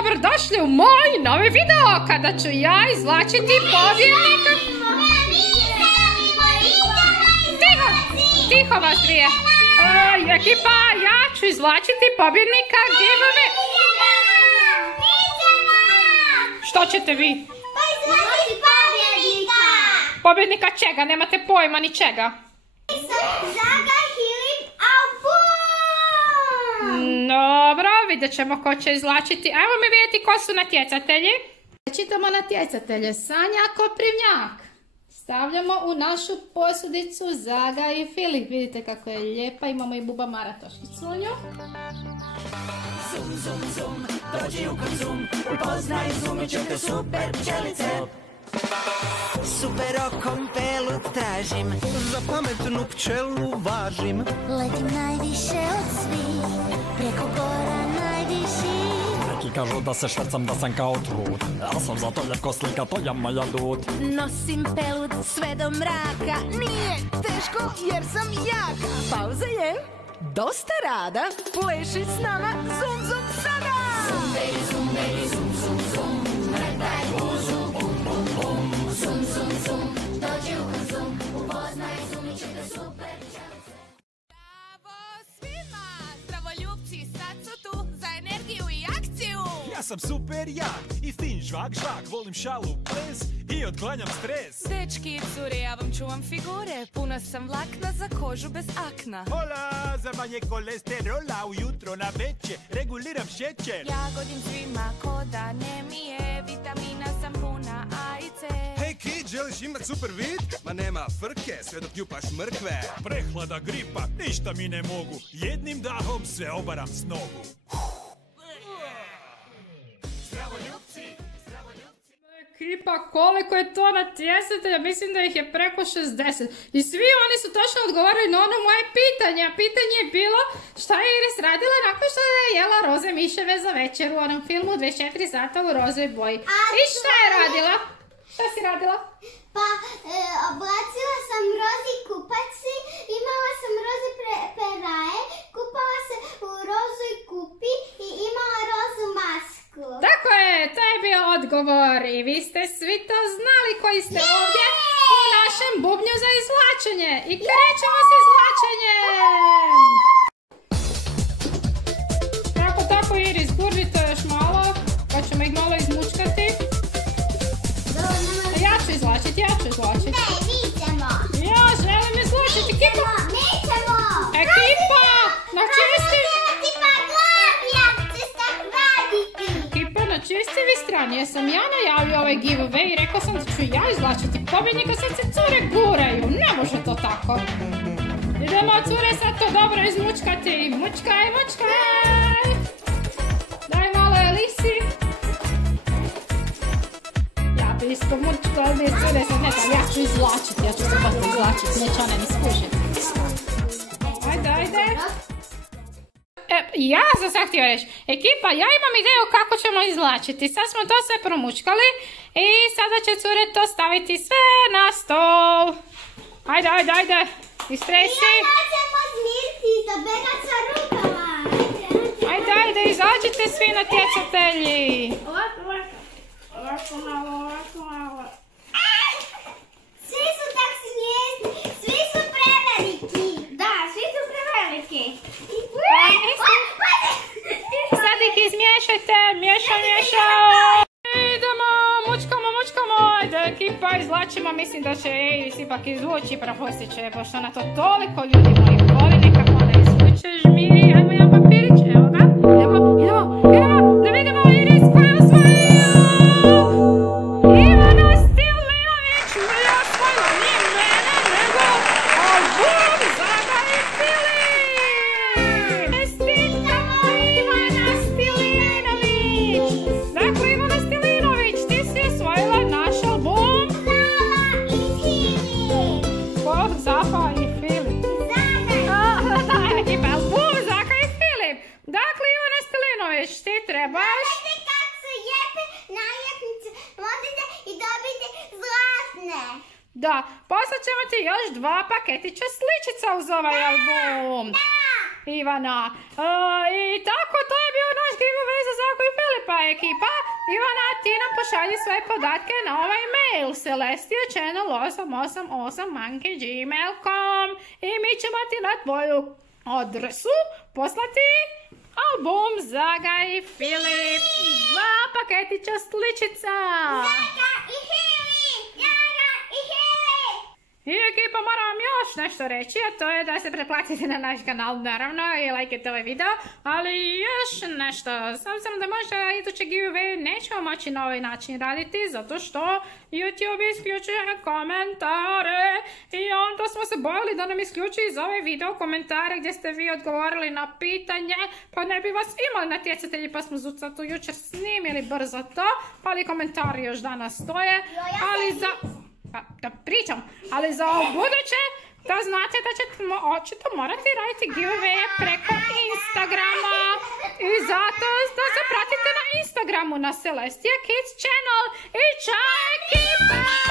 dobrodošli u moj novi video kada ću ja izvlačiti pobjednika. Tiho vas dvije. Ekipa, ja ću izvlačiti pobjednika giveaway. Što ćete vi? Pa izvlačiti pobjednika. Pobjednika čega? Nemate pojma ni čega. Zaga Hilip album. Dobro, vidjet ćemo ko će izvlačiti. Ajmo mi vidjeti ko su natjecatelji. Čitamo natjecatelje. Sanja Koprivnjak. Stavljamo u našu posudicu Zaga i Filip. Vidite kako je lijepa. Imamo i Buba Maratošnicu u nju. Zum, zum, zum, dođi u Konzum, upoznaj Zumićete super pčelice. Super okom pelu tražim, za pametnu pčelu važim. Letim najviše od svih, preko gora najviši. Neki kažu da se švercam, da sam kao trud. Ja sam zato ljepko slika, to je moja dud. Nosim pelud sve do mraka, nije teško jer sam jaka. Pauza je dosta rada, pleši s nama zum zum sada. zum, baby, zum, baby, zum, zum, zum, mrtaj guzu, bum, bum, bum. Zum, zum, zum, dođi u Konzum, upoznaj Zumićete super pčelice. Bravo svima, zdravoljubci sad su tu za energiju i akciju. Ja sam super jak i fin žvak žvak, volim šalu, ples i otklanjam stres. Dečki i cure, ja vam čuvam figure, puna sam vlakna za kožu bez akna. Hola, za manje kolesterola ujutro na veče, reguliram šećer. Ja godim svima ko da anemije, vitamina sam puna A i C. Hej kid, želiš imat super vid? Ma nema frke, sve dok njupaš mrkve. Prehlada, gripa, ništa mi ne mogu, jednim dahom sve obaram s nogu. Ekipa, koliko je to natjecatelja, mislim da ih je preko 60. I svi oni su točno odgovorili na ono moje pitanje. A pitanje je bilo šta je Iris radila nakon što je jela roze miševe za večer u onom filmu 24 sata u rozoj boji. I šta je radila? Šta si radila? Pa oblacila sam rozi kupaci, imala sam roze peraje, kupala se u rozoj kupi i imala rozu masku. Tako je, to je bio odgovor i vi ste svi to znali koji ste ovdje u našem bubnju za izvlačenje. I krećemo s izvlačenjem! Tako Iris, gurđite još malo, pa ćemo ih malo izmučkati. Ja ću izvlačiti. Ne, mi ćemo. Ja želim izvlačiti. Ekipa! Mi ćemo. Ekipa! Na čisti! Ekipa, na čistivi strani. Jesam ja najavio ovaj giveaway i rekao sam da ću ja izvlačiti pobjednika. Sad se cure guraju. Ne može to tako. Idemo cure sad to dobro izmučkati. Mučkaj, mučkaj! Daj malo Elisi. Ja bi isto mučkala, ali cure se ne znam. Ja ću izvlačiti. Ja ću se baš izvlačiti. Neće one ni skužiti. Ajde. Ja sam sad htio reći, ekipa, ja imam ideju kako ćemo izvlačiti. Sad smo to sve promučkali i sada će cure to staviti sve na stol. Ajde, istresi. Ja ćemo zmiriti, zabegat sa rukama. Ajde, izađite svi natjecatelji. Ovako malo. Svi su tak smiješni, svi su preveliki. Da, svi su preveliki. Sad ih izmiješajte, miješaj. Idemo, mučkamo. Ajde, ekipa, izvlačimo. Mislim da će Iris ipak izvući, propustit će, pošto na to toliko ljudi moji voli. Nekako ne izvučeš mi. Ajmo jedan papirić, evo ga. Idemo, da vidimo Iris koja je osvojila. Ivana Stilinović je osvojila, nije mene, nego album Zaga i Filip. Čestitamo Ivana Stilinović. Dakle, Ivana Stilinović, ti si osvojila naš album Zaga i Filip. Ekipa, album Zaga i Filip. Dakle, Ivana Stilinović, ti trebaš... Gledajte kako su lijepe naljepnice, možete i dobiti zlatne. Da, poslat ćemo ti još 2 paketića sličica uz ovaj album. Ivana. I tako, to je bio naš giveaway za Zagu i Filipa. ekipa. Ivana, ti nam pošalji svoje podatke na ovaj mail celestiachannel888@gmail.com i mi ćemo ti na tvoju adresu poslati album Zaga i Filip i 2 paketića sličica. Zaga i Hili! Zaga i Hili! I ekipa, moram vam još nešto reći, a to je da se pretplatite na naš kanal, naravno, i lajkajte ovaj video, ali još nešto, s obzirom da možda iduće giveaway nećemo moći na ovaj način raditi, zato što YouTube isključuje komentare i onda smo se bojali da nam isključi iz ovaj video komentare gdje ste vi odgovorili na pitanje, pa ne bi vas imali natjecatelji, pa smo zato jučer snimili brzo to, ali komentari još danas stoje, ali za... Da pričam, ali za buduće da znate da ćete očito morati raditi giveaway preko Instagrama i zato da se pratite na Instagramu na Celestia Kids Channel i čao ekipa!